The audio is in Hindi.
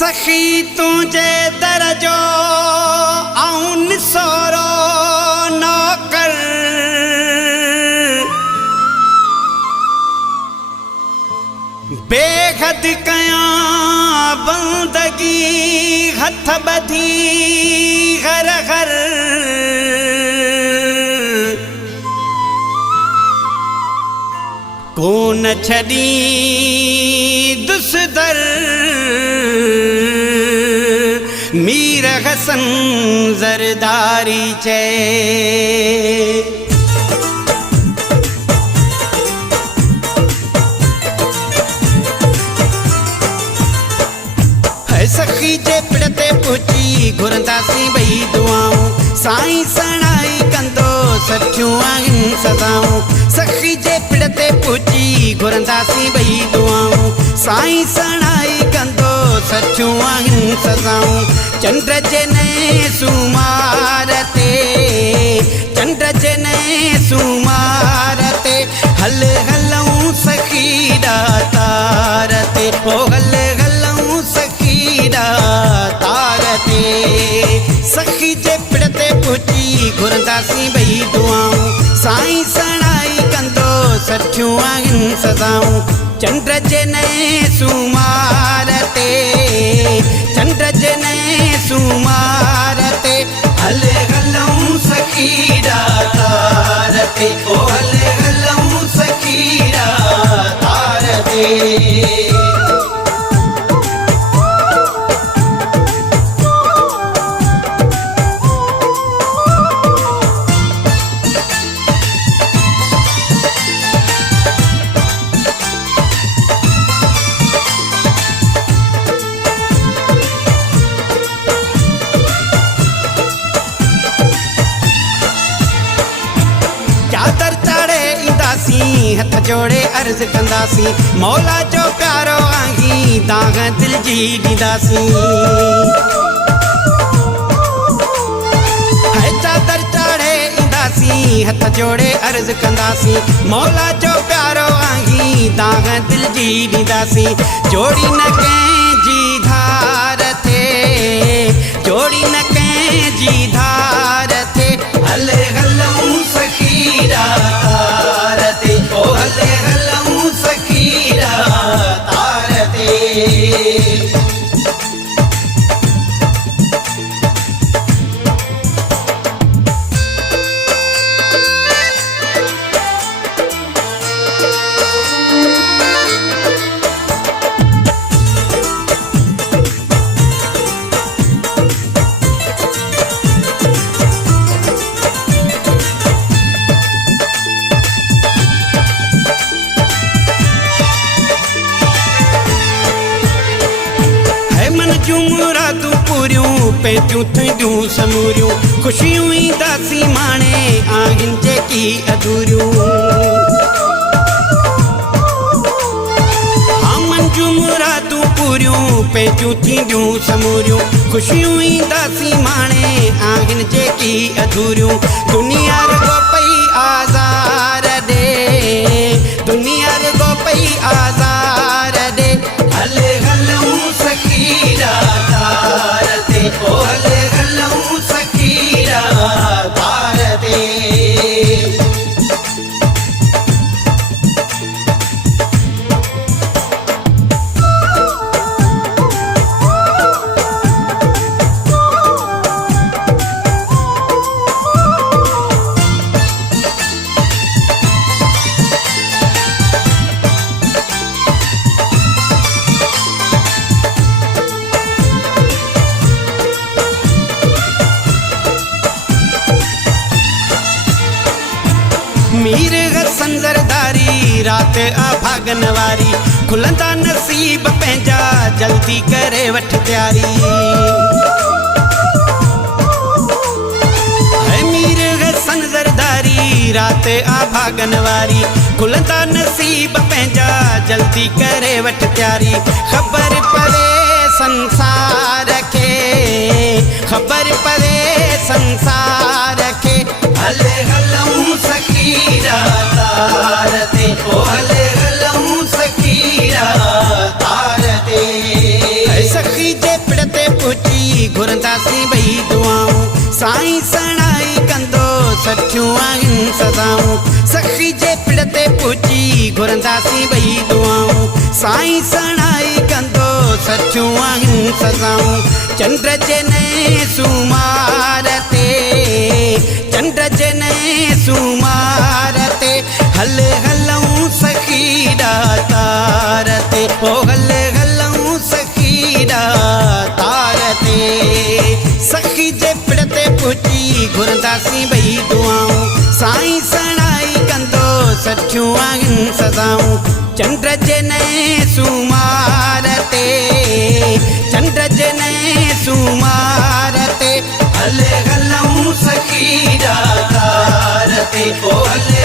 सखी तुझे दरजो आउन सोरो नौकर बेहद कया बंदगी हथ बधी घर घर कोन छड़ी दुसदर मीर हसन जरदारी चे सखी जे पिड़ते पुची घुरंदासी बई दुआऊं साईं सणाई कंदो सठियूं आहिनि सदाऊं सखी जे पिड़ते पुची घुरंदासी बई दुआऊं साईं सणाई कंदो सठियूं आहिनि सदाऊं चंद्र जे नए सुमार ते चंद्र जे नए सुमार ते हल हलऊं सखी तार ते ओ हल हलऊं सखी तार ते सखी जे पिड़ते पुची घुरंदासी बई दुआऊं साईं सणाई कंदो सठियूं आहिनि सदाऊं चंद्र जे नए सुमार ते चंद्र जे नए सुमार ते हल हलऊं सखी तार ते ओ हल हलऊं सखी तार ते चादर चाड़े इंदासी हथ जोड़े अर्ज कंदासी मौला जो प्यारो आही दाग दिल जी ॾींदासी है चादर चाड़े इंदासी हथ जोड़े अर्ज कंदासी मौला जो प्यारो आही दाग दिल जी ॾींदासी जोड़ी न कंहिंजी धार थे जोड़ी न कंहिंजी धार थे हल हलऊं सखी तार ते ओ हल हलऊं सखी तार ते मुरादूं पूरियूं पंहिंजूं थींदियूं समूरियूं ख़ुशियूं ईंदासीं माणे आहिनि जेकी अधूरियूं मंजूं मुरादूं पूरियूं पंहिंजूं थींदियूं समूरियूं ख़ुशियूं ईंदासीं माणे आहिनि जेकी अधूरियूं दुनिया रुगो पई आज़ार ॾे दुनिया रुगो पई आज़ार ॾे हल हलऊं सखी तार ते ओ हल हलऊं सखी तार ते मीर हसन जरदारी रात आभागन वारी खुलंदा नसीब पंहिंजा जल्दी करे वठ तैयारी है मीर हसन जरदारी रात आभागन वारी खुलंदा नसीब पंहिंजा जल्दी करे वठ तैयारी ख़बर पवे संसार खे ख़बर पवे संसार खे हल हलऊं सखी तार ते ओ हल हलऊं सखी तार ते सखी जे घुरंदासीं ॿई दुआऊं साईं सणाई कंदो सचूं आहिनि सज़ाऊं चंड जे नए सुमार ते चंड जे नए सुमार ते हल हलऊं सखीड़ा तार ते ओ हल हलऊं सखीड़ा तार ते सखी जे पिड़ ते पुॼी घुरंदासीं ॿई दुआऊं साईं सणाई कंदो सचूं आहिनि सज़ाऊं चंड जे नए सुमार ते चंड जे नए सुमार ते हल हलऊं सखीड़ा तार ते ओ हल